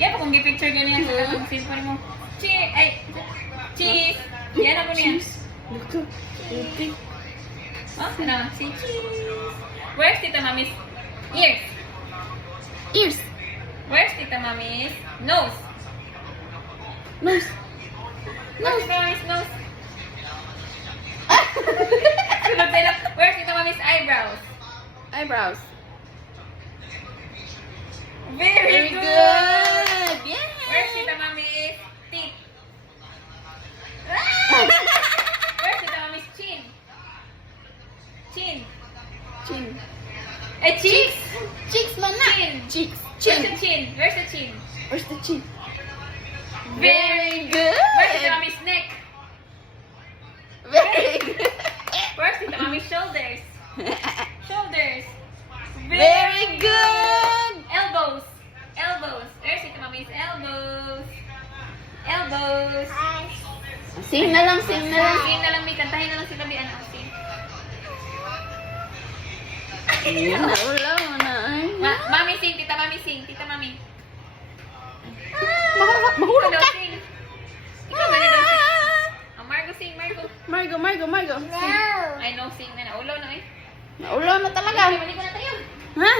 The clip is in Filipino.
Yan pa kung gi-picture ganyan sa lang cellphone mo. Cheese! Ay! Cheese! Yan ako niya. Ito. Ito. Oh, ano? Si cheese! Where's Tita Mami's ears? Ears. Where's Tita Mami's nose? Nose. Where's Tita Mami's nose? Sunod tayo lang. Where's Tita Mami's eyebrows? Eyebrows. Very good! Good. Yeah. Where's Tita Mami's teeth? Where's Tita Mami's chin? Chin. Chin. Eh, cheeks! Cheeks man na. Chin. Cheeks. Where's the Chin. chin? Where's the chin? Where's the chin? Very good. Where's Tita Mami's neck? Very good. Where's Tita Mami's shoulders? Shoulders. Very good. Elbows. Elbows. Where's Tita Mami's elbows? Elbows. Sing na lang, sing na lang. Sing na lang, may kantahin na lang si Tabi. Ano, sing. Wala mo na. Mami sing, Tita Mami sing. Tita Mami. Mahulog Hello, ka. sing. Ikaw ba na daw sing? Oh, Margo sing, Margo. Margo. I know sing na. Ulaw na eh. Naulaw na talaga. Balik ko na tayo. Ha?